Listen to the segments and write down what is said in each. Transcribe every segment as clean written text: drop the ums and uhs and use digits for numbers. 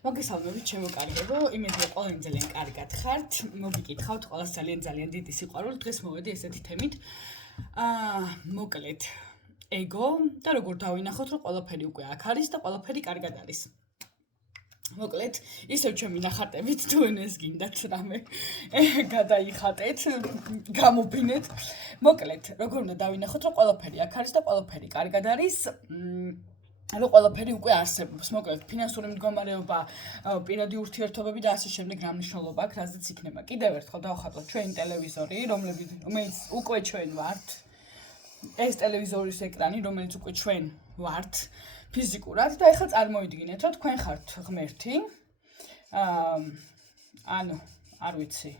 მოგესალმებით ჩემო კარგებო, იმედია ყველანი ძალიან კარგად ხართ. მოგიკითხავთ ყველას ძალიან დიდი სიყვარული. დღეს მოვედი ესეთი თემით. მოკლედ, ego და როგორ დავინახოთ, რომ ყველაფერი უკვე აქ არის და ყველაფერი კარგად არის. მოკლედ, ისევ ჩემი ნახატებით თუ ენეს გინდათ რამე გადაიხატეთ, გამოფინეთ. მოკლედ, როგორ უნდა დავინახოთ, რომ ყველაფერი აქ არის და ყველაფერი კარგად არის. ანუ ყველაფერი უკვე არსებობს. მოკლედ, ფინანსური მდგომარეობა, პირადი ურთიერთობები და ასე შემდეგ რა მნიშვნელობა აქვს, რაზეც იქნება. კიდევ ერთხელ დავხატოთ ჩვენი ტელევიზორი, რომელიც უკვე ჩვენ ვართ. ეს ტელევიზორის ეკრანი, რომელიც უკვე ჩვენ ვართ ფიზიკურად და ეხლა წარმოიდგინეთ, რომ თქვენ ხართ ღმერთი. ანუ, არ ვიცი,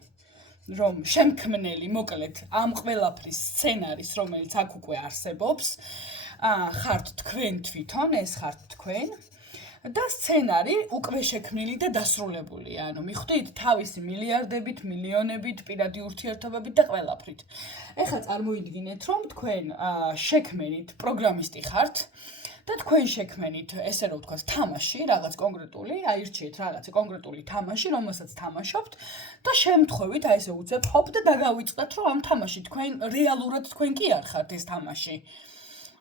რომ შემქმნელი, მოკლედ, ამ ყველაფრის სცენარის, რომელიც აქ უკვე არსებობს. ხართ თქვენ თვითონ, ეს ხართ თქვენ და სცენარი უკვე შექმნილი და დასრულებული, ანუ მიხვდით თავისი მილიარდებით, მილიონებით, პირადი ურთიერთობებით და ყველაფრით. ეხლა წარმოიდგინეთ, რომ თქვენ შექმნით პროგრამისტი ხართ და თქვენ შექმნით, ესე რომ ვთქვათ, თამაში, რაღაც კონკრეტული, აირჩიეთ რაღაც კონკრეტული თამაში, რომელსაც თამაშობთ და შემთხვევით აი ესე უძებ ჰოპ და დაგავიწყდათ, რომ ამ თამაში თქვენ რეალურად თქვენ კი არ ხართ ეს თამაში.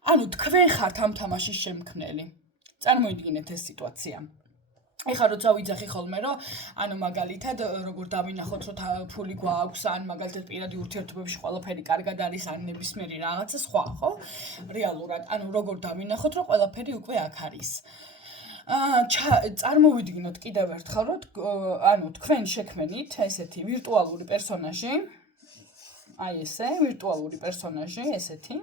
ანუ თქვენ ხართ ამ თამაშის შემქმნელი. წარმოიდგინეთ ეს სიტუაცია. ეხლა როცა ვიძახი ხოლმე, რომ ანუ მაგალითად როგორ დავინახოთ, რომ ფული გვაქვს, ან მაგალითად პირადი ურთიერთობებში ყველაფერი კარგად არის, ან ნებისმიერი რაღაცა სხვა, ხო? რეალურად, ანუ როგორ დავინახოთ, რომ ყველაფერი უკვე აქ არის. წარმოვიდგინოთ კიდევ ერთხელ, რომ ანუ თქვენ შექმნით ესეთი ვირტუალური პერსონაჟი. აი ესე, ვირტუალური პერსონაჟი, ესეთი.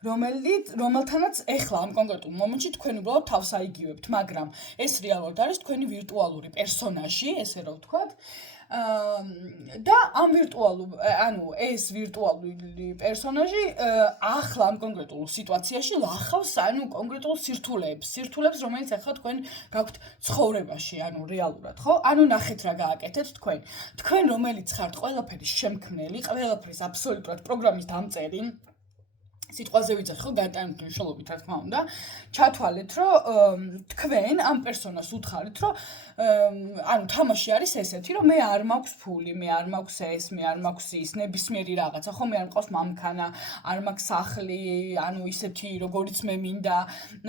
რომელთანაც ეხლა ამ კონკრეტულ მომენტში თქვენ უბრალოდ თავს აიგივებთ, მაგრამ ეს რეალურად არის თქვენი ვირტუალური პერსონაჟი, ესე რომ ვთქვათ. და ამ ეს ვირტუალური პერსონაჟი ახლა ამ კონკრეტულ სიტუაციაში ლახავს ანუ კონკრეტულ სირთულეებს, რომელიც ახლა თქვენ გაქვთ ცხოვრებაში, ანუ რეალურად, ხო? ანუ ნახეთ რა გააკეთეთ თქვენ. თქვენ რომელიც ხართ ყველაფერის შემქმნელი, ყველაფრის აბსოლუტურად პროგრამის დამწერი, სიტყვაზე ვიძახი ხო განტანით მნიშვნელობით რა თქმა უნდა ჩათვალეთ რომ თქვენ ამ პერსონას უთხარით რომ ანუ თამაში არის ესეთი რომ მე არ მაქვს ფული მე არ მაქვს ეს მე არ მაქვს ის ნებისმიერი რაღაცა ხო მე არ მყავს მამქანა არ მაქვს სახლი ანუ ისეთი როგორიც მე მინდა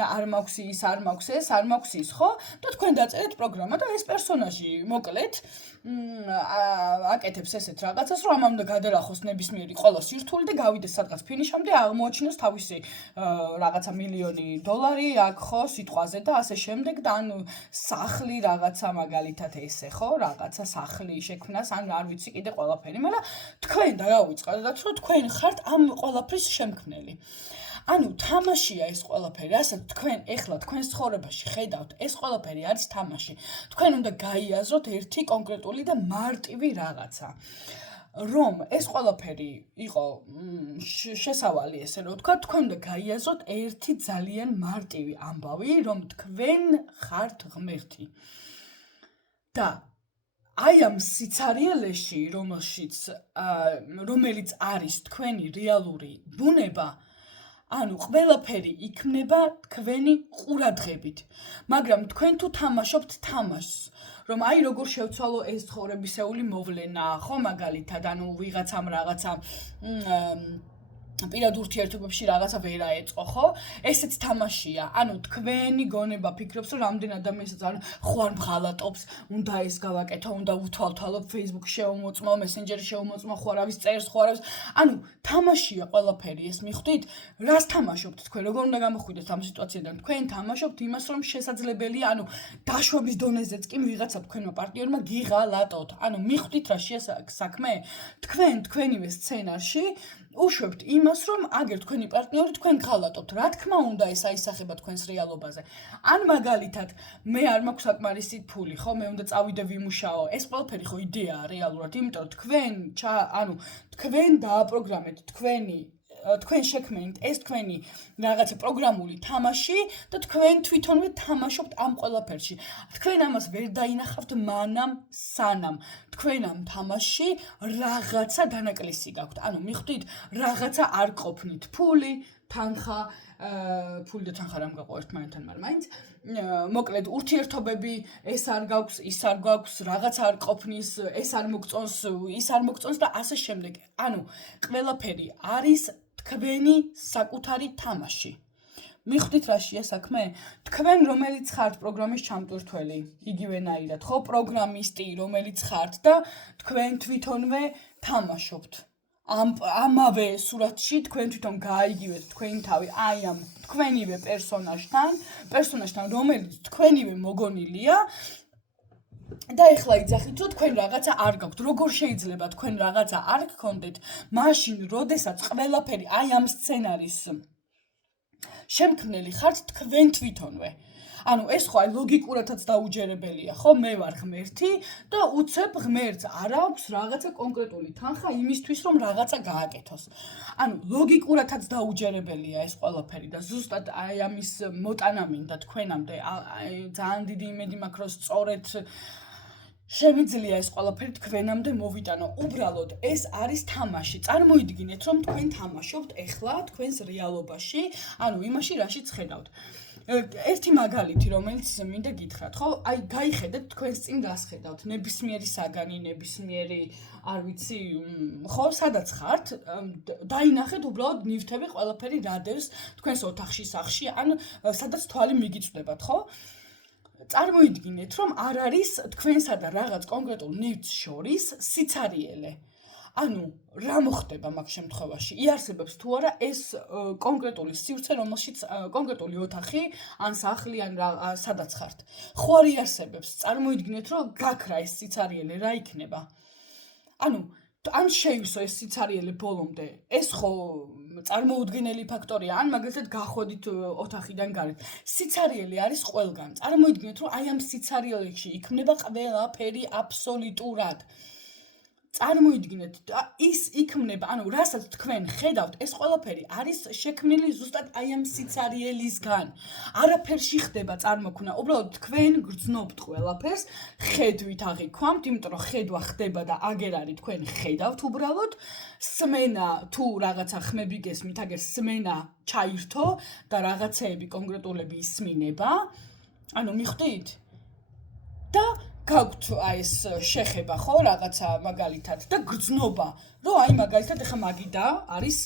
არ მაქვს ის არ მაქვს ეს არ მაქვს ის ხო და თქვენ დაწერეთ პროგრამა და ეს პერსონაჟი მოკლედ აკეთებს ესეთ რაღაცას რომ ამან უნდა გადალახოს ნებისმიერი ყველა სირთული და გავიდეს სადღაც ფინიშამდე აღმოაჩინოს თავისი რაღაცა მილიონი დოლარი აქ ხო სიტყვაზე და ასე შემდეგ და ანუ სახლი რაღაცა მაგალითად ესე ხო რაღაცა სახლი შექმნას ან არ ვიცი კიდე ყველაფერი მაგრამ თქვენ დავიწყდათ რომ თქვენ ხართ ამ ყველაფრის შემქმნელი ანუ თამაშია ეს ყველაფერი, რასაც თქვენ ეხლა თქვენს ცხოვრებაში ხედავთ, ეს ყველაფერი არის თამაში. თქვენ უნდა გაიაზროთ ერთი კონკრეტული და მარტივი რაღაცა. რომ ეს ყველაფერი იყო შესავალი ესე რომ ვთქვა, თქვენ უნდა გაიაზროთ ერთი ძალიან მარტივი ამბავი, რომ თქვენ ხართ ღმერთი. და აი ამ სიცარიელეში, რომელიც არის თქვენი რეალური ბუნება ანუ ყველაფერი იქმნება თქვენი ყურადღებით, მაგრამ თქვენ თუ თამაშობთ თამაშს, რომ აი როგორ შევცვალო ეს ცხოვრებისეული მოვლენა, ხო მაგალითად, ანუ ვიღაცამ რაღაცა პირად ურთიერთობებში რაღაცა ვერ აეწყო, ხო? ესეც თამაშია. ანუ თქვენი გონება ფიქრობს, რომ რამდენ ადამიანსაც ანუ ხوار მღალატობს, უნდა ეს გავაკეთო, უნდა უთვალთვალო, Facebook-ში შევმოწმო, Messenger-ში შევმოწმო, ხوارავის წერს, ხوارავის. ანუ თამაშია ყველაფერი, ეს მიხვდით? რას თამაშობთ თქვენ? როგორ უნდა გამოხვიდეთ ამ სიტუაციიდან? თქვენ თამაშობთ იმას, რომ შესაძლებელია, ანუ დაშვების დონეზეც კი ვიღაცა თქვენმა პარტნიორმა გიღალატოთ. ანუ მიხვდით რა საქმე? თქვენ თქვენივე სცენარში უშვებთ იმას, რომ აგერ თქვენი პარტნიორი თქვენ გღალატობთ. რა თქმა უნდა, ეს აისახება თქვენს რეალობაზე. ან მაგალითად, მე არ მაქვს საკმარისი ფული, ხო, მე უნდა წავიდე ვიმუშაო. ეს ყველაფერი ხო იდეაა რეალურად, იმიტომ რომ თქვენ დააპროგრამეთ თქვენ შექმნით ეს თქვენი რაღაცა პროგრამული თამაში და თქვენ თვითონვე თამაშობთ ამ ყველაფერში. თქვენ ამას ვერ დაინახავთ მანამ სანამ თქვენ ამ თამაშში რაღაცა დანაკლისი გაქვთ. ანუ მიხვდით, რაღაცა არ ყოფნით, ფული, თანხა, ფული და თანხა რამ გაყო ერთმანეთთან, მაგრამ მაინც მოკლედ ურთიერთობები ეს არ გაქვს, ის არ გაქვს, რაღაც არ ყოფნის, ეს არ მოგწონს, ის არ მოგწონს და ასე შემდეგ. ანუ ყველაფერი არის თქვენი საკუთარი თამაში. მიხვდით რაშია საქმე? თქვენ რომელიც ხართ პროგრამის ჩამტვირთველი, იგივენაირად, ხო, პროგრამისტი, რომელიც ხართ და თქვენ თვითონვე თამაშობთ. ამავე სურათში თქვენ თვითონ გაიგივეთ თქვენი თავი აი ამ თქვენივე პერსონაჟთან, რომელიც თქვენივე მოგონილია და ეხლა იძახით, რომ თქვენ რაღაცა არ გაქვთ. როგორ შეიძლება თქვენ რაღაცა არ გქონდეთ, მაშინ, როდესაც ყველაფერი აი ამ სცენარის შემქმნელი ხართ თქვენ თვითონვე. ანუ ეს ხო აი ლოგიკურადაც დაუჯერებელია, ხო? მე ვარ ღმერთი და უცებ ღმერთს არ აქვს რაღაცა კონკრეტული თანხა იმისთვის, რომ რაღაცა გააკეთოს. ანუ ლოგიკურადაც დაუჯერებელია ეს ყველაფერი და ზუსტად აი ამის მოტანა მინდა თქვენამდე. ძალიან დიდი იმედი მაქვს, რომ სწორედ შემიძლია ეს ყველაფერი თქვენამდე მოვიტანო. უბრალოდ ეს არის თამაში. წარმოიდგინეთ, რომ თქვენ თამაშობთ ეხლა თქვენს რეალობაში, ანუ იმაში, რაშიც ხედავთ. ერთი მაგალითი, რომელიც მინდა გითხრათ, ხო? აი, გაიხედეთ თქვენს წინ რას ხედავთ? ნებისმიერი საგანი, ნებისმიერი, არ ვიცი, ხო, სადაც ხართ, დაინახეთ უბრალოდ ნივთები, ყველაფერი რადევს თქვენს ოთახში, სახლში, ან სადაც თვალი მიგიწვდებათ, ხო? წარმოიდგინეთ, რომ არ არის თქვენსა და რაღაც კონკრეტულ ნივთს შორის სიცარიელე. ანუ რა მოხდება მაგ შემთხვევაში? იარსებებს თუ არა ეს კონკრეტული სივრცე, რომელშიც კონკრეტული ოთახი, ან სახლი, ან სადაც ხართ. ხო არ იარსებებს? წარმოიდგინეთ, რომ გაქრა ეს სიცარიელე, რა იქნება? ანუ ან შეივსო ეს სიცარიელე ბოლომდე. ეს ხო წარმოუდგენელი ფაქტორია, ან მაგალითად გახვედით ოთახიდან გარეთ. სიცარიელე არის ყველგან. წარმოიდგინეთ, რომ აი ამ სიცარიელეში იქმნება ყველაფერი აბსოლუტურად. წარმოიდგინეთ, ის იქმნება, ანუ რასაც თქვენ ხედავთ, ეს ყველაფერი არის შექმნილი ზუსტად აი ამ სიცარიელისგან. არაფერში ხდება წარმოქმნა, უბრალოდ თქვენ გრძნობთ ყველაფერს, ხედვით აღიქვამთ, იმიტომ რომ ხედვა ხდება და აგერ არის თქვენ ხედავთ უბრალოდ, სმენა თუ რაღაცა ხმები გესმით, აგერ სმენა ჩაირთო და რაღაცეები კონკრეტულები ისმინება. ანუ მიხვდით? და გაქვთ აი ეს შეხება, ხო, რაღაცა მაგალითად და გრძნობა, რომ აი მაგალითად ეხა მაგიდა არის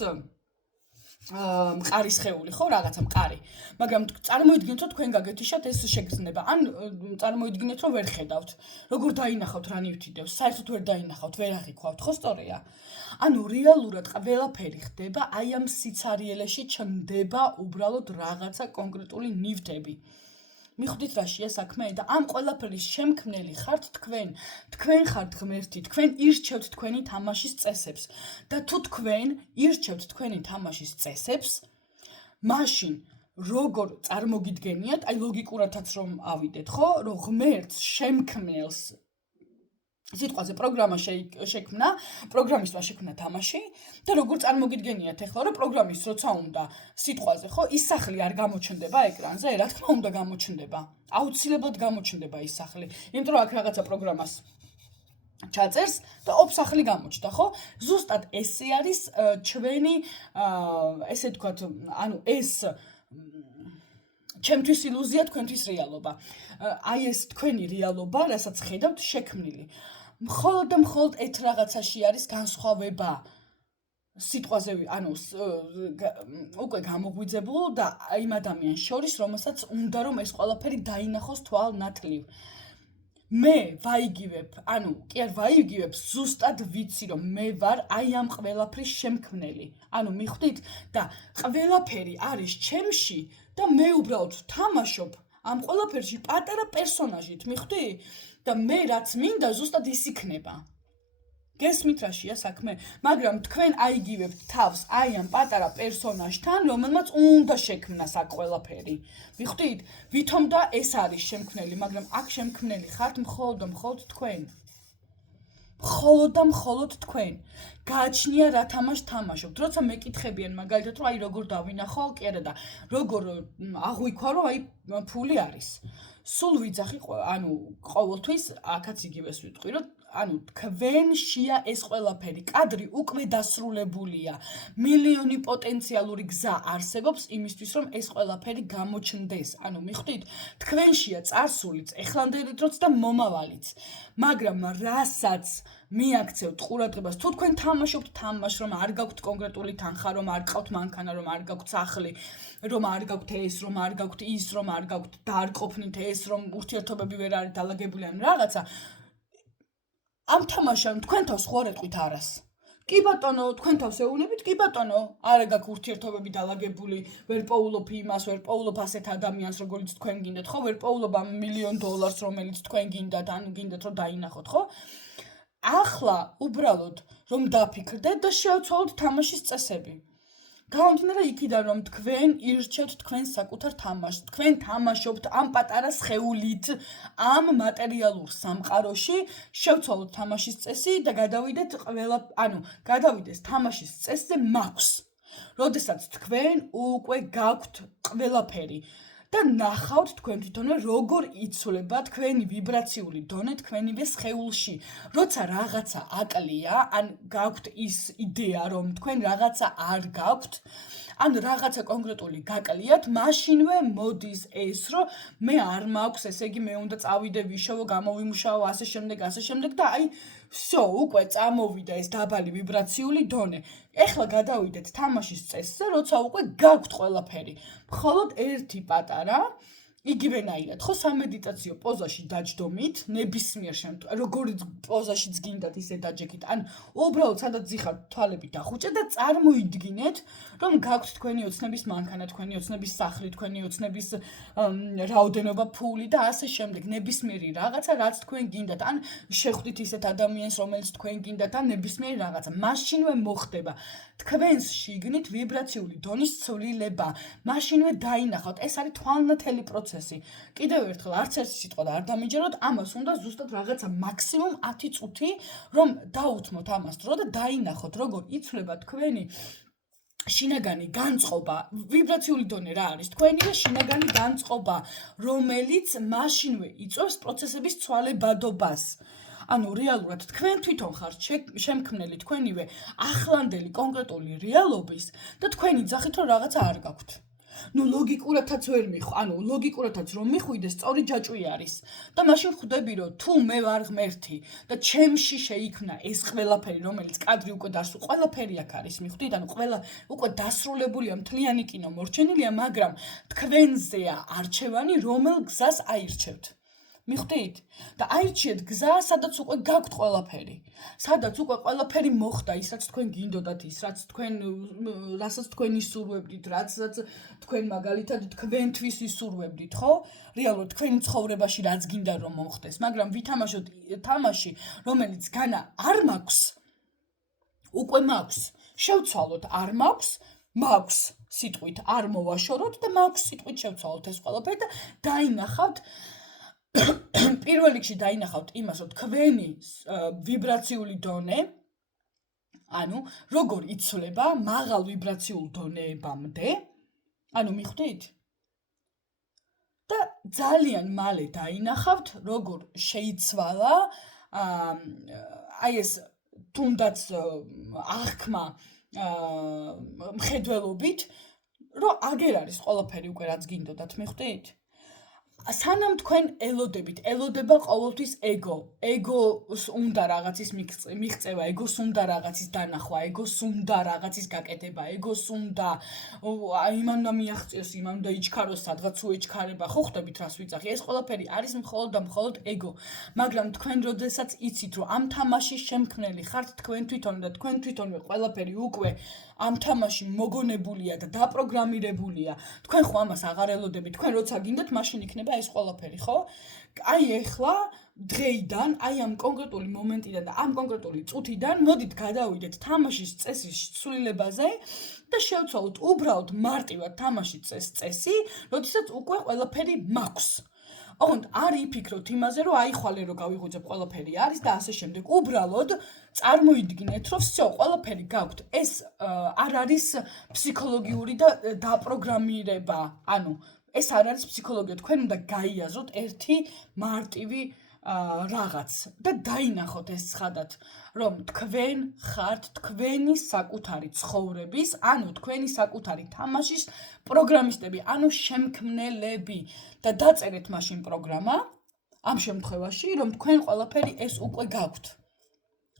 მყარი სხეული, ხო, რაღაცა მყარი. მაგრამ წარმოიდგინეთ, რომ თქვენ გაგეთიშათ ეს შეგრძნება, ან წარმოიდგინეთ, რომ ვერ ხედავთ. როგორ დაინახავთ რა ნივთიდევს? საერთოდ ვერ დაინახავთ, ვერ აღიქვავთ, ხო, სწორია? ანუ რეალურად ყველაფერი ხდება აი ამ სიცარიელეში ჩნდება უბრალოდ რაღაცა კონკრეტული ნივთები. მიხვდით რაშია საქმე და ამ ყველაფერის შემქმნელი ხართ თქვენ. თქვენ ხართ ღმერთი, თქვენ ირჩევთ თქვენი თამაშის წესებს და თუ თქვენ ირჩევთ თქვენი თამაშის წესებს, მაშინ როგორ წარმოგიდგენიათ, აი ლოგიკურადაც რომ ავიდეთ, ხო, რომ ღმერთს შემქმნელს სიტყვაზე პროგრამა შექმნა, პროგრამისტმა შექმნა თამაში და როგორ წარმოგიდგენიათ ახლა რომ პროგრამის როცა უნდა სიტყვაზე, ხო, ის სახლი არ გამოჩნდება ეკრანზე, რა თქმა უნდა გამოჩნდება. აუცილებლად გამოჩნდება ის სახლი. იმიტომ რომ აქ რაღაცა პროგრამას ჩაწერს და ოპ სახლი გამოჩნდა, ხო? ზუსტად ესე არის ჩვენი ესე თქვათ, ანუ ეს ჩემთვის ილუზია, თქვენთვის რეალობა. აი ეს თქვენი რეალობა, რასაც ხედავთ, შექმნილი. მხოლოდ და მხოლოდ ერთ რაღაცაში არის განსხვავება. სიტყვაზე, ანუ უკვე გამოგვიძებულ და იმ ადამიანს შორის, რომელსაც უნდა რომ ეს ყველაფერი დაინახოს თვალნათლივ. მე ვაიგივებ, ანუ კი არ ვაიგივებ, ზუსტად ვიცი რომ მე ვარ აი ამ ყველაფრის შემქმნელი. ანუ მიხვდით და ყველაფერი არის ჩემში და მე უბრალოდ თამაშობ ამ ყველაფერში პატარა პერსონაჟით, მიხვდი? და მე რაც მინდა ზუსტად ის იქნება. გესმით რაშია საქმე? მაგრამ თქვენ აიგივებთ თავს აი ამ პატარა პერსონაჟთან, რომელმაც უნდა შექმნას აქ ყველაფერი. მიხვდით? ვითომ და ეს არის შემქმნელი, მაგრამ აქ შემქმნელი ხართ მხოლოდ და მხოლოდ თქვენ. მხოლოდ და მხოლოდ თქვენ. გააჩნია რა თამაშს თამაშობთ. როცა მეკითხებიან მაგალითად, რომ აი როგორ დავინახო, კი არა და როგორ აღვიქვა, რომ აი ფული არის. სულ ვიძახი, ანუ ყოველთვის აქაც იგივეს ვიტყვი, რომ ანუ თქვენშია ეს ყველაფერი. კადრი უკვე დასრულებულია. მილიონი პოტენციალური გზა არსებობს იმისთვის, რომ ეს ყველაფერი გამოჩნდეს. ანუ მიხვდით, თქვენშია წარსულიც, ეხლანდელი დროც და მომავალიც. მაგრამ რასაც მიაქცევთ ყურადღებას, თუ თქვენ თამაშობთ თამაშს, რომ არ გაქვთ კონკრეტული თანხა, რომ არ ყავთ მანქანა, რომ არ გაქვთ სახლი, რომ არ გაქვთ ეს, რომ არ გაქვთ ის, რომ არ გაქვთ და არ ყოფნით ეს, რომ ურთიერთობები ვერ არის დალაგებული ან რაღაცა, ამ თამაშს თქვენ თავს ხო არ ეტყვით არას. კი ბატონო, თქვენ თავს ეუნებით, კი ბატონო, არ გაქვთ ურთიერთობები დალაგებული, ვერ პოულობ იმას, ვერ პოულობ ასეთ ადამიანს, როგორც თქვენ გინდათ, ხო? ვერ პოულობ ამ $1,000,000, რომელიც თქვენ გინდათ, ან გინდათ რომ დაინახოთ, ხო? ახლა უბრალოდ რომ დაფიქრდეთ და შევცვალოთ თამაშის წესები. გამომდინარე იქიდან რომ თქვენ ირჩევთ თქვენ საკუთარ თამაშს, თქვენ თამაშობთ ამ პატარა სხეულით, ამ მატერიალურ სამყაროში, შევცვალოთ თამაშის წესი და გადავიდეს თამაშის წესზე მაქვს. როდესაც თქვენ უკვე გაქვთ ყველაფერი და ნახავთ თქვენ თვითონვე როგორ იცვლება თქვენი ვიბრაციული დონე თქვენივე სხეულში. როცა რაღაცა აკლია, ან გაქვთ ის იდეა, რომ თქვენ რაღაცა არ გაქვთ, ან რაღაცა კონკრეტული გაკლიათ, მაშინვე მოდის ეს, რომ მე არ მაქვს, ესე იგი მე უნდა წავიდე ვიშოვო, გამოვიმუშაო, ასე შემდეგ და აი, всё, უკვე წამოვიდა ეს დაბალი ვიბრაციული დონე. ეხლა გადავიდეთ თამაშის წესზე, როცა უკვე გაქვთ ყველაფერი. მხოლოდ ერთი პატარა იგივენაირად, ხო, სამედიტაციო პოზაში დაჯდომით, ნებისმიერ შემთხვევაში, როგორც პოზაშიც გინდათ ისე დაჯექით, ან უბრალოდ სადაც ძიხართ თვალები დახუჭეთ და წარმოიდგინეთ, რომ გაქვთ თქვენი ოცნების მანქანა, თქვენი ოცნების სახლი, თქვენი ოცნების რაოდენობა ფული და ასე შემდეგ, ნებისმიერი რაღაცა, რაც თქვენ გინდათ, ან შეხვდით ისეთ ადამიანს, რომელიც თქვენ გინდათ, ან ნებისმიერი რაღაცა, მაშინვე მოხდება თქვენს შიგნით ვიბრაციული დონის ცვლილება, მაშინვე დაინახავთ, ეს არის თვალნათელი პროცესი. კიდევ ერთხელ, არც ერთი სიტყვა და არ დამიჯეროთ, ამას უნდა ზუსტად რაღაცა მაქსიმუმ 10 წუთი, რომ დაუთმოთ ამას დრო და დაინახოთ, როგორ იცვლება თქვენი შინაგანი განწყობა, ვიბრაციული დონე რა არის? თქვენივე შინაგანი განწყობა, რომელიც მაშინვე იწვევს პროცესების ცვალებადობას. ანუ რეალურად თქვენ თვითონ ხართ შემქმნელი თქვენივე ახლანდელი კონკრეტული რეალობის და თქვენი ძახით რომ რაღაცა არ გაქვთ. ლოგიკურათაც ვერ ლოგიკურათაც რომ მიხვიდეს, სწორი ჯაჭვი არის. და მაშინ ხვდები, რომ თუ მე ვარ ღმერთი და ჩემში შეიქმნა ეს ყველაფერი, რომელიც კადრი უკვე დასრულდა, ყველაფერი აქ არის, მიხვდით? ანუ ყველა უკვე დასრულებულია, მთლიანი კინო მორჩენილია, მაგრამ თქვენზეა არჩევანი, რომელ გზას აირჩევთ. მიხვდით? და აირჩიეთ გზა, სადაც უკვე გაქვთ ყველაფერი. სადაც უკვე ყველაფერი მოხდა, ის რაც თქვენ გინდოდათ, ის რასაც თქვენ ისურვებდით, რასაც თქვენ მაგალითად თქვენთვის ისურვებდით, ხო? რეალურად თქვენი ცხოვრებაში რაც გინდა რომ მოხდეს, მაგრამ ვითამაშოთ თამაში, რომელიც განა არ მაქვს, უკვე მაქვს. შევცვალოთ არ მაქვს, მაქვს სიტყვით არ მოვაშოროთ და მაქვს სიტყვით შევცვალოთ ეს ყველაფერი და დაინახავთ პირველ რიგში დაინახავთ იმას, რომ თქვენი ვიბრაციული დონე, ანუ როგორ იცვლება მაღალ ვიბრაციულ დონეებამდე, ანუ მიხვდით? და ძალიან მალე დაინახავთ, როგორ შეიცვალა აი ეს თუნდაც აღქმა მხედველობით, რომ აგერ არის ყველაფერი უკვე რაც გინდოდათ, მიხვდით? სანამ თქვენ ელოდება ყოველთვის ეგოს უნდა რაღაცის მიღწევა, ეგოს უნდა რაღაცის დანახვა, ეგოს უნდა რაღაცის გაკეთება, ეგოს უნდა იმან უნდა მიაღწიოს, იმან უნდა იჩქაროს, სადღაც უეჩქარება, ხო ხვდებით რას ვიძახი? ეს ყველაფერი არის მხოლოდ და მხოლოდ ეგო. მაგრამ თქვენ როდესაც იცით, რომ ამ თამაშის შემქმნელი ხართ თქვენ თვითონ და თქვენ თვითონვე ყველაფერი უკვე ამ თამაში მოგონებულია და დაპროგრამირებულია, თქვენ ხო ამას აღარ ელოდებით, თქვენ როცა გინდათ, მაშინ იქნება ეს ყველაფერი, ხო? აი ეხლა დღეიდან, აი ამ კონკრეტული მომენტიდან და ამ კონკრეტული წუთიდან მოდით გადავიდეთ თამაშის წესის ცვლილებაზე და შევცვალოთ უბრალოდ მარტივად თამაშის წესი, როდესაც უკვე ყველაფერი მაქვს. ოღონდ არ იფიქროთ იმაზე, რომ აი ხვალე რომ გავიღვიძებ ყველაფერი არის და ასე შემდეგ. უბრალოდ წარმოიდგინეთ, რომ всё, ყველაფერი გაქვთ. ეს არ არის ფსიქოლოგიური დაპროგრამირება. ანუ ეს არ არის ფსიქოლოგია, თქვენ უნდა გაიაზროთ ერთი მარტივი რაღაც და დაინახოთ ეს ცხადად, რომ თქვენ ხართ თქვენი საკუთარი ცხოვრების, ანუ თქვენი საკუთარი თამაშის პროგრამისტები, ანუ შემქმნელები და დაწერეთ მაშინ პროგრამა ამ შემთხვევაში, რომ თქვენ ყველაფერი ეს უკვე გაქვთ.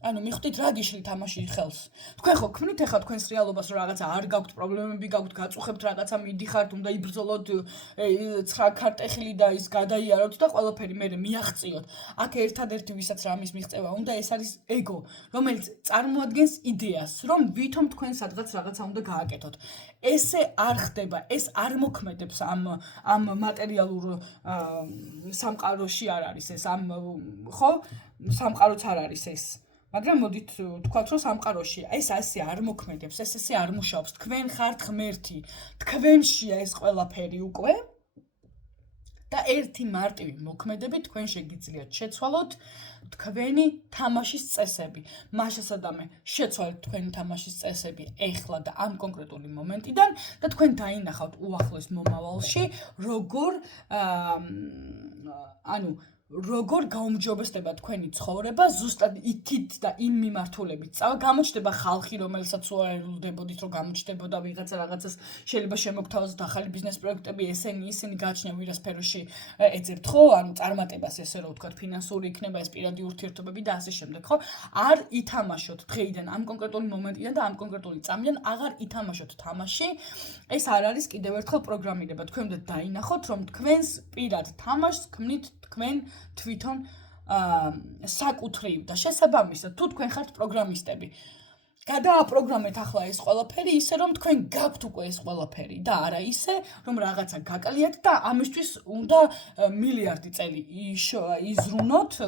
ანუ მიხვდით რა გიშლით თამაში ხელს. თქვენ ხო ქმნით ახლა თქვენს რეალობას რომ რაღაცა არ გაქვთ პრობლემები გაქვთ, გაწუხებთ რაღაცა მიდიხართ, უნდა იბრძოლოთ 9 ქარტეხილი და ის გადაიაროთ და ყველაფერი მე მიაღწიოთ. აქ ერთადერთი ვისაც რამის მიღწევა უნდა ეს არის ეგო, რომელიც წარმოადგენს იდეას, რომ ვითომ თქვენ სადღაც რაღაცა უნდა გააკეთოთ. ესე არ ხდება, ეს არ მოქმედებს ამ მატერიალურ სამყაროში არ არის ეს ხო? სამყაროც არ არის ეს. მაგრამ მოდით თქვათ რომ სამყაროში ეს ასე არ მოქმედებს, ეს ესე არ მუშაობს. თქვენ ხართ ღმერთი, თქვენშია ეს ყველაფერი უკვე და ერთი მარტივი მოქმედებით თქვენ შეგიძლიათ შეცვალოთ თქვენი თამაშის წესები. მაშასადამე შეცვალეთ თქვენი თამაშის წესები ეხლა და ამ კონკრეტული მომენტიდან და თქვენ დაინახავთ უახლოეს მომავალში როგორ როგორ გაუმჯობესდება თქვენი ცხოვრება ზუსტად იქით და იმ მიმართულებით. გამოჩნდება ხალხი, რომელსაც უარელდებოდით, რომ გამოჩნდებოდა ვიღაცა რაღაცას შეიძლება შემოგთავაზოთ ახალი ბიზნეს პროექტები, ისინი გააჩნია ვირა სფეროში ეძებთ, ხო? ანუ წარმატებას ესე რომ ვთქვათ, ფინანსური იქნება ეს პირადი ურთიერთობები და ასე შემდეგ, ხო? არ ითამაშოთ დღეიდან ამ კონკრეტული მომენტიდან და ამ კონკრეტული წამიდან აღარ ითამაშოთ თამაში. ეს არ არის კიდევ ერთხელ პროგრამირება. თქვენ უნდა დაინახოთ, რომ თქვენს პირად თამაშს ქმნით თქვენ თვითონ საკუთრივ და შესაბამისად თუ თქვენ ხართ პროგრამისტები გადააპროგრამეთ ახლა ეს ყველაფერი ისე რომ თქვენ გაქვთ უკვე ეს ყველაფერი და არა ისე რომ რაღაცა გაკლიათ და ამისთვის უნდა მილიარდი წელი იზრუნოთ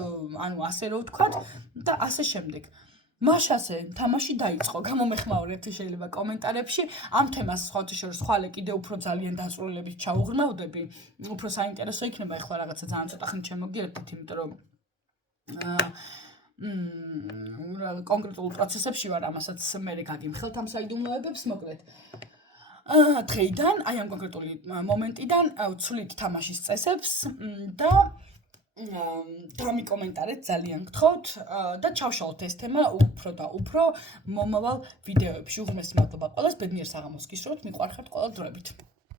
ანუ ასე რომ ვთქვათ და ასე შემდეგ მაშასე თამაში დაიწყო გამომეხმაურეთ შეიძლება კომენტარებში ამ თემას სხვა კიდე უფრო ძალიან დაწვრილებით ჩაუღრმავდები უფრო საინტერესო იქნება ახლა რაღაცა ძალიან ცოტა ხნით შემოგიერთეთ იმიტომ რომ კონკრეტულ პროცესებში ვარ ამასაც მე გაგიმხელთ ამ საიდუმლოებებს მოკლედ დღეიდან აი ამ კონკრეტული მომენტიდან ვცვლით თამაშის წესებს და დამიკომენტარეთ ძალიან გთხოვთ და ჩავშალოთ ეს თემა უფრო და უფრო მომავალ ვიდეოებში. უღრმესი მადლობა ყველას, ბედნიერ საღამოს გისურვებთ, მიყვარხართ ყველა დროებით.